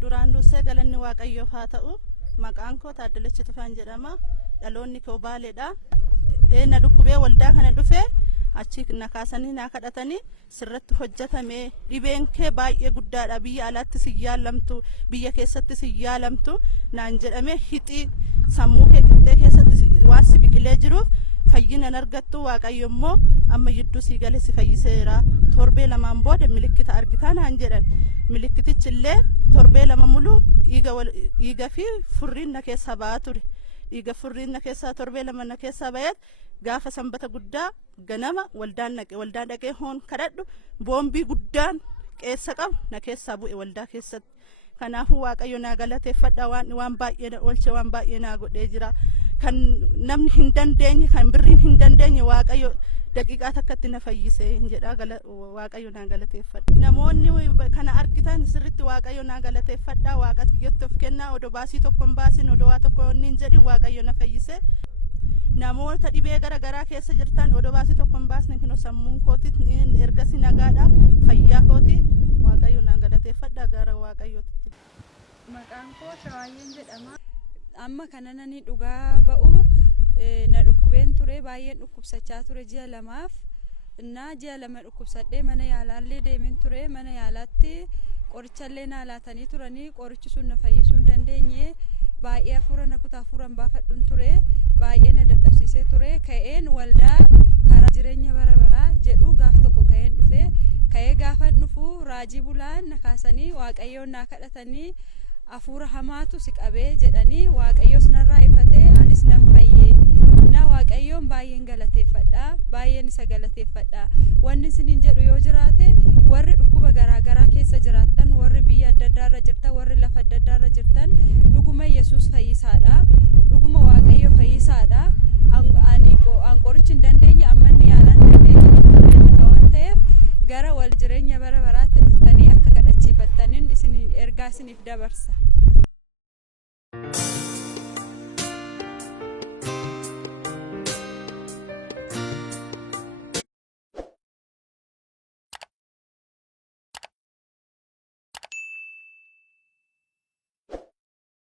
duraan dursee galanni waaqayyoof haa ta'u. Maqaan koo Taaddalachi Tufaan jedhama. Dhaloonni koo Baaleedha. Na dhukkubee waldaa kana dhufee achi na kaasanii na kadhatanii sirratti hojjetame. Dhibeen kee baay'ee guddaadha. Biyya alaatti si yaalamtu, biyya keessatti si yaalamtu naan jedhame hixii sammuu kee qixxee keessatti waan si biqilee jiruuf fayyina argattu. Waaqayyo immoo amma yidduu si gale si fayyiseera. Torbee lamaan booda milikkita argitaa naan jedhan. Milikkitichi illee torbee lama mulu dhiiga fi furriin na keessa ba'aa ture. Dhiiga furriin na keessaa torbee lama na keessaa ba'eet gaafa sanbata guddaa ganama waldaan dhaqee hoon kadhadhu boombii guddaan keessa qabu na keessaa bu'e waldaa keessatti. Kanaafuu Waaqayyo naa galateeffadha. Waan baay'ee na oolche, waan baay'ee naa godhee jira. Kan namni hin dandeenye, kan birriin hin dandeenye Waaqayyo daqiiqaa takkatti na fayyisee jedha. Waaqayyo naa galateeffadha. Namoonni kana argitan sirritti Waaqayyo naa galateeffadha. Waaqayyotti of kennaa. Odoo baasii tokko hin baasin, odoo waa tokko hin jedhin Waaqayyo na fayyisee. Namoota dhibee garaa keessa jirtan odoo baasii tokko hin baasne kinoo sammuun kooti ergasii nagaadha. Fayyaa kooti Waaqayyo naa galateeffadha. Gara Waaqayyootti. Maqaan koo Shawaayyeen jedhama. Amma kana nani dhugaa ba'u na dhukkubeen ture, baay'een dhukkubsachaa ture ji'a lamaaf. Ji'a lama dhukkubsadhee mana yaalaallee deemeen ture. Mana yaalaatti qorichallee na laatanii turanii qorichi sun na fayyisuu hin dandeenye. Baay'ee hafuura na kutaa hafuuraan baafadhuun ture. Baay'ee na dadhabsiisee ture. Ka'een waldaa karaa jireenya bara baraa jedhu gaaf tokko ka'een dhufe. Ka'ee gaafa dhufu raajii bulaan na kaasanii Waaqayyoon na kadhatanii hafuura hamaatu si qabee jedhanii Waaqayyoos narraa ifatee anis nan fayyee. Waaqayyoon baay'een galateeffadha. Baay'een isa galateeffadha. Wanni isiniin jedhu yoo jiraate warri dhukkuba garaa keessa jiraattan, warri biyya adda addaarra jirtan, warri lafa adda addaarra jirtan dhuguma Yesuus fayyisaadha. Dhuguma Waaqayyo fayyisaadha. An qorichi hin dandeenye ammanni yaalaan dandeenye waan ta'eef gara wal jireenya bara baraatti dhuftanii akka kadhachiifattaniin isin ergaa isiniif dabarsa.